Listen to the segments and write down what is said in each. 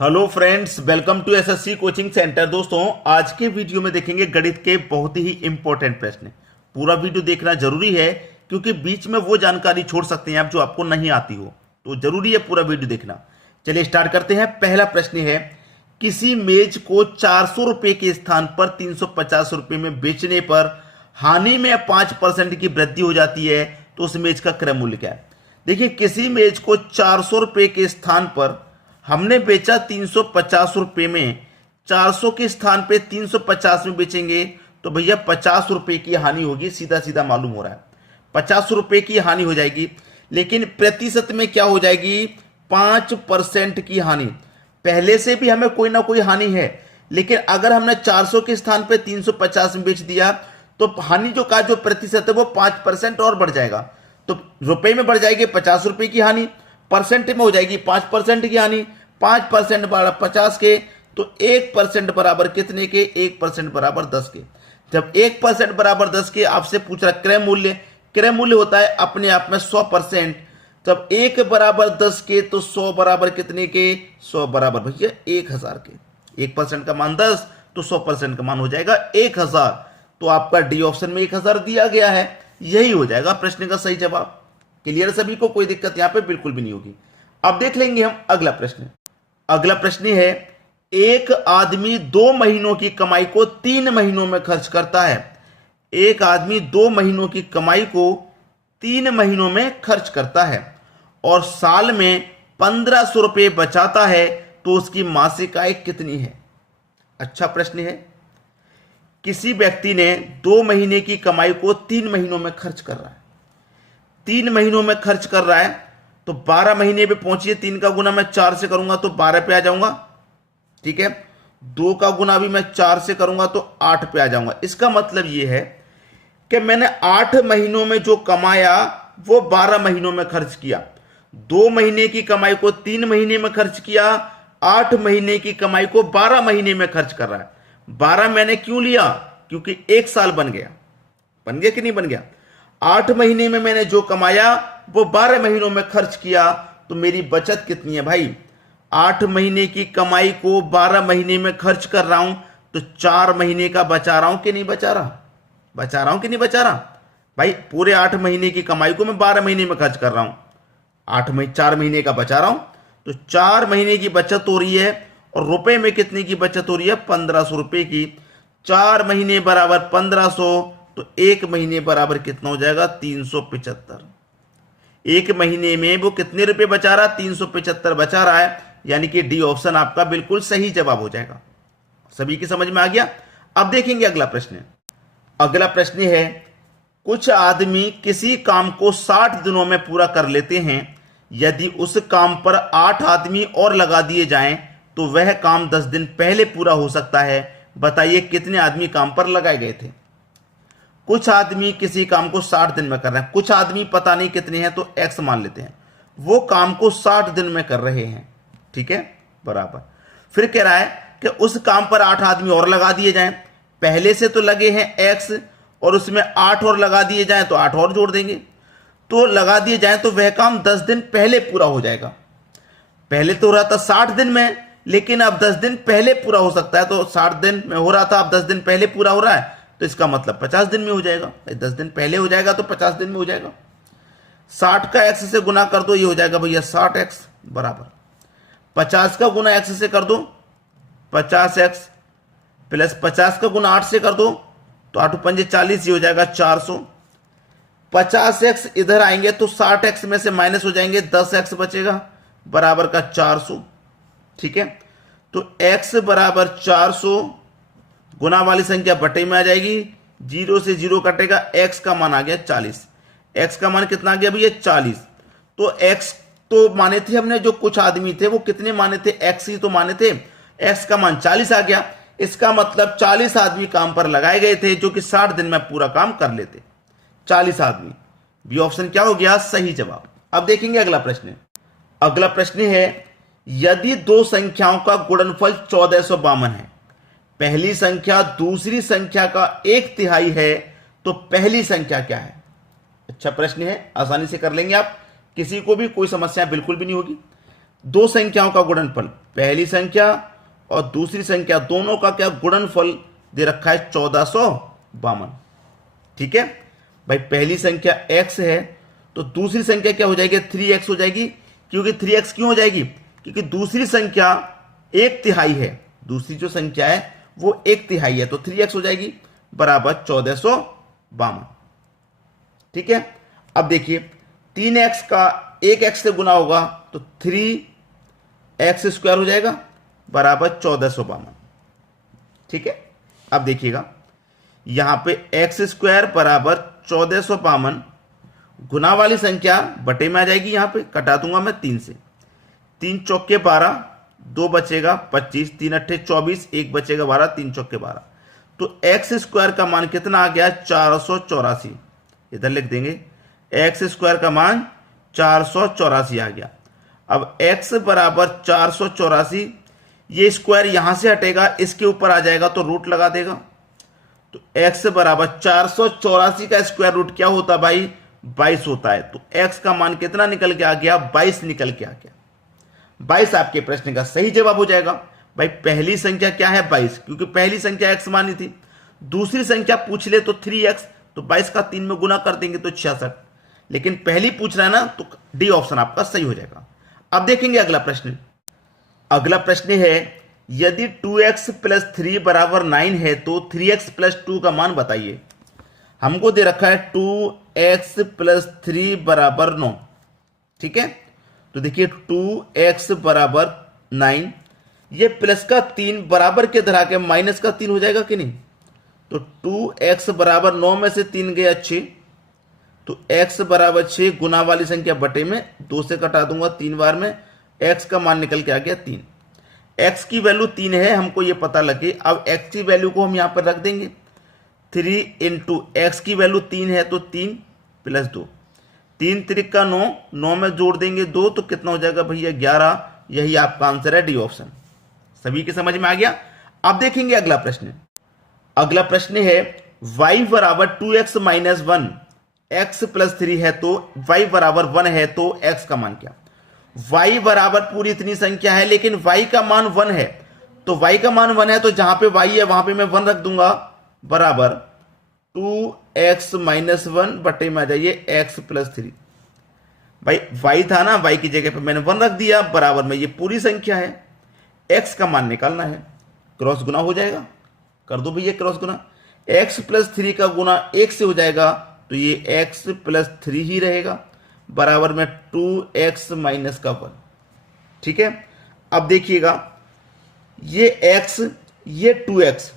Hello friends, welcome to SSC coaching centre. दोस्तों, आज के वीडियो में देखेंगे गणित के बहुत ही इंपॉर्टेंट प्रश्न। पूरा वीडियो देखना जरूरी है क्योंकि बीच में वो जानकारी छोड़ सकते हैं आप जो आपको नहीं आती हो, तो जरूरी है पूरा वीडियो देखना। चलिए स्टार्ट करते हैं। पहला प्रश्न है, किसी मेज को 400 रुपए के स्थान पर 350 रुपए में बेचने पर हानि में 5% की वृद्धि हो जाती है, तो उस मेज का क्रय मूल्य क्या है। देखिए, किसी मेज को 400 रुपए के स्थान पर हमने बेचा 350 रुपए में, 400 के स्थान पे 350 में बेचेंगे तो भैया 50 रुपए की हानि होगी। सीधा सीधा मालूम हो रहा है 50 रुपए की हानि हो जाएगी, लेकिन प्रतिशत में क्या हो जाएगी, 5% की हानि। पहले से भी हमें कोई ना कोई हानि है, लेकिन अगर हमने 400 के स्थान पे 350 में बेच दिया तो हानि जो प्रतिशत है वो 5% और बढ़ जाएगा। तो रुपए में बढ़ जाएगी 50 रुपए की हानि, परसेंट में हो जाएगी 5% की हानि। 5% बराबर 50 के, तो 1% बराबर कितने के, 1% बराबर 10 के। जब 1% बराबर 10 के आपसे पूछ रहा क्रय मूल्य, क्रय मूल्य होता है अपने आप में 100%। जब 1 बराबर 10 के तो 100 बराबर कितने के, 100 बराबर भैया 1000 के। 1% का मान 10 तो 100% का मान हो जाएगा 1000। तो आपका डी ऑप्शन में 1000 दिया गया है, यही हो जाएगा प्रश्न का सही जवाब। क्लियर सभी को, कोई दिक्कत यहां पे बिल्कुल भी नहीं होगी। अब देख लेंगे हम अगला प्रश्न। अगला प्रश्न है, एक आदमी 2 महीनों की कमाई को 3 महीनों में खर्च करता है। एक आदमी 2 महीनों की कमाई को 3 महीनों में खर्च करता है और साल में 1500 रुपए बचाता है, तो उसकी मासिक आय कितनी है। अच्छा प्रश्न है। किसी व्यक्ति ने 2 महीने की कमाई को 3 महीनों में खर्च कर रहा है। 3 महीनों में खर्च कर रहा है तो 12 महीने पे पहुंचिए। 3 का गुना मैं 4 से करूंगा तो 12 पे आ जाऊंगा, ठीक है। 2 का गुना भी मैं 4 से करूंगा तो 8 पे आ जाऊंगा। इसका मतलब यह है कि मैंने 8 महीनों में जो कमाया वो 12 महीनों में खर्च किया। 2 महीने की कमाई को 3 महीने में खर्च किया, 8 महीने की कमाई को 12 महीने में खर्च कर रहा है। 12 मैंने क्यों लिया, क्योंकि 1 साल बन गया कि नहीं बन गया। 8 महीने में मैंने जो कमाया वो 12 महीनों में खर्च किया, तो मेरी बचत कितनी है भाई। 8 महीने की कमाई को 12 महीने में खर्च कर रहा हूं तो 4 महीने का बचा रहा हूं कि नहीं बचा रहा भाई। पूरे 8 महीने की कमाई को मैं 12 महीने में खर्च कर रहा हूं, 4 महीने का बचा रहा हूं, तो 4 महीने की बचत हो रही है। और रुपए में कितने की बचत हो रही है, 1500 रुपए की। 4 महीने बराबर 1500, तो 1 महीने बराबर कितना हो जाएगा, 375। 1 महीने में वो कितने रुपए बचा रहा है, 375 बचा रहा है, यानी कि डी ऑप्शन आपका बिल्कुल सही जवाब हो जाएगा। सभी की समझ में आ गया। अब देखेंगे अगला प्रश्न। अगला प्रश्न है, कुछ आदमी किसी काम को 60 दिनों में पूरा कर लेते हैं। यदि उस काम पर 8 आदमी और लगा दिए जाएं तो वह काम 10 दिन पहले पूरा हो सकता है। बताइए कितने आदमी काम पर लगाए गए थे। कुछ आदमी किसी काम को 60 दिन में कर रहे हैं, कुछ आदमी पता नहीं कितने हैं तो एक्स मान लेते हैं। वो काम को 60 दिन में कर रहे हैं, ठीक है, बराबर। फिर कह रहा है कि उस काम पर 8 आदमी और लगा दिए जाएं। पहले से तो लगे हैं एक्स, और उसमें 8 और लगा दिए जाएं तो 8 और जोड़ देंगे, तो लगा दिए जाएं तो वह काम 10 दिन पहले पूरा हो जाएगा। पहले तो हो रहा था 60 दिन में, लेकिन अब 10 दिन पहले पूरा हो सकता है। तो 60 दिन में हो रहा था, अब 10 दिन पहले पूरा हो रहा है, तो इसका मतलब 50 दिन में हो जाएगा। 10 दिन पहले हो जाएगा तो 50 दिन में हो जाएगा। 60 का एक्स से गुना कर दो, ये हो जाएगा भैया 60x बराबर 50 का गुना एक्स से कर दो, 50x प्लस 50 का गुना 8 से कर दो, तो 8 पंजे 40, ये हो जाएगा 400। 50x इधर आएंगे तो 60x में से माइनस हो जाएंगे, 10x बचेगा बराबर का 400, ठीक है। तो x बराबर 400, गुना वाली संख्या बटे में आ जाएगी, 0 से 0 कटेगा, x का मान आ गया 40। x का मान कितना आ गया भैया, 40। तो x तो माने थे हमने, जो कुछ आदमी थे वो कितने माने थे, x ही तो माने थे। x का मान 40 आ गया, इसका मतलब 40 आदमी काम पर लगाए गए थे जो कि 60 दिन में पूरा काम कर लेते। 40 आदमी, बी ऑप्शन क्या हो गया, सही जवाब। अब देखेंगे अगला प्रश्न। अगला प्रश्न है, यदि 2 संख्याओं का गुणनफल 1452 है, पहली संख्या दूसरी संख्या का 1/3 है, तो पहली संख्या क्या है। अच्छा प्रश्न है, आसानी से कर लेंगे आप, किसी को भी कोई समस्या बिल्कुल भी नहीं होगी। दो संख्याओं का गुणनफल, पहली संख्या और दूसरी संख्या दोनों का क्या गुणनफल दे रखा है 1452। ठीक है भाई, पहली संख्या x है तो दूसरी संख्या क्या हो जाएगी 3x हो जाएगी। क्योंकि 3x क्यों हो जाएगी, क्योंकि दूसरी संख्या 1/3 है, दूसरी जो संख्या है वो 1/3 है, तो 3x हो जाएगी बराबर 1452। ठीक है, अब देखिए 3x का 1x से गुना होगा तो 3x² हो जाएगा बराबर 1452। ठीक है, अब देखिएगा यहां पे x² बराबर 1452 गुना वाली संख्या बटे में आ जाएगी, यहां पे कटा दूंगा मैं 3 से, 3 चौके 12, 2 बचेगा 25, 3 अट्ठे 24, 1 बचेगा 12, 3 चौके 12, तो x² का मान कितना आ गया 484। इधर लिख देंगे x² का मान 484 आ गया। अब x बराबर 484, ये स्क्वायर यहां से हटेगा, इसके ऊपर आ जाएगा तो रूट लगा देगा, तो x बराबर 484 का स्क्वायर रूट क्या होता भाई 22 होता है। तो x का मान कितना निकल के आ गया 22 निकल के आ गया। 22 आपके प्रश्न का सही जवाब हो जाएगा। भाई पहली संख्या क्या है 22, क्योंकि पहली संख्या x मानी थी, दूसरी संख्या पूछ ले तो 3x, तो 22 का 3 में गुना कर देंगे तो 66, लेकिन पहली पूछ रहा है ना तो डी ऑप्शन आपका सही हो जाएगा। अब देखेंगे अगला प्रश्न। अगला प्रश्न है यदि 2x + 3 बराबर 9 है तो 3x + 2 का मान बताइए। हमको दे रखा है 2x + 3 बराबर 9। ठीक है, तो देखिए 2x बराबर 9, ये प्लस का 3 बराबर के धरा के माइनस का 3 हो जाएगा कि नहीं, तो 2x बराबर 9 में से 3 गया 6, तो x बराबर 6 गुना वाली संख्या बटे में 2 से कटा दूंगा 3 बार में, x का मान निकल के आ गया 3। x की वैल्यू 3 है, हमको ये पता लगे। अब x की वैल्यू को हम यहां पर रख देंगे, 3 × x की वैल्यू 3 है तो 3 + 2, 3 त्रिक का 9, 9 में जोड़ देंगे 2 तो कितना हो जाएगा भैया 11। यही आपका आंसर है डी ऑप्शन। सभी के समझ में आ गया। अब देखेंगे अगला प्रश्न। अगला प्रश्न है y बराबर 2x - 1, x + 3 है तो y बराबर 1 है तो x का मान क्या। y बराबर पूरी इतनी संख्या है लेकिन y का मान 1 है, तो y का मान 1 है तो जहां पे y है वहां पे मैं 1 रख दूंगा, बराबर 2x - 1 बटे में आ जाइए x + 3। भाई y था ना, y की जगह पे मैंने 1 रख दिया, बराबर में ये पूरी संख्या है, x का मान निकालना है, क्रॉस गुना हो जाएगा, कर दो भैया क्रॉस गुना, x + 3 का गुना 1 से हो जाएगा तो ये x + 3 ही रहेगा, बराबर में 2x - 1। ठीक है, अब देखिएगा ये x, ये 2x,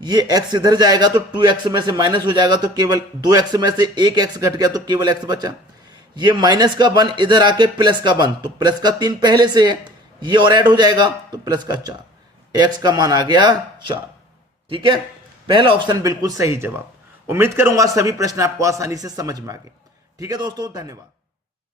ये x इधर जाएगा तो 2x में से माइनस हो जाएगा तो केवल 2x में से 1x घट गया तो केवल x बचा। ये माइनस का 1 इधर आके प्लस का 1, तो प्लस का 3 पहले से है, ये और ऐड हो जाएगा तो प्लस का 4, x का मान आ गया 4। ठीक है, पहला ऑप्शन बिल्कुल सही जवाब। उम्मीद करूंगा सभी प्रश्न आपको आसानी से समझ में आ गए। ठीक है दोस्तों, धन्यवाद।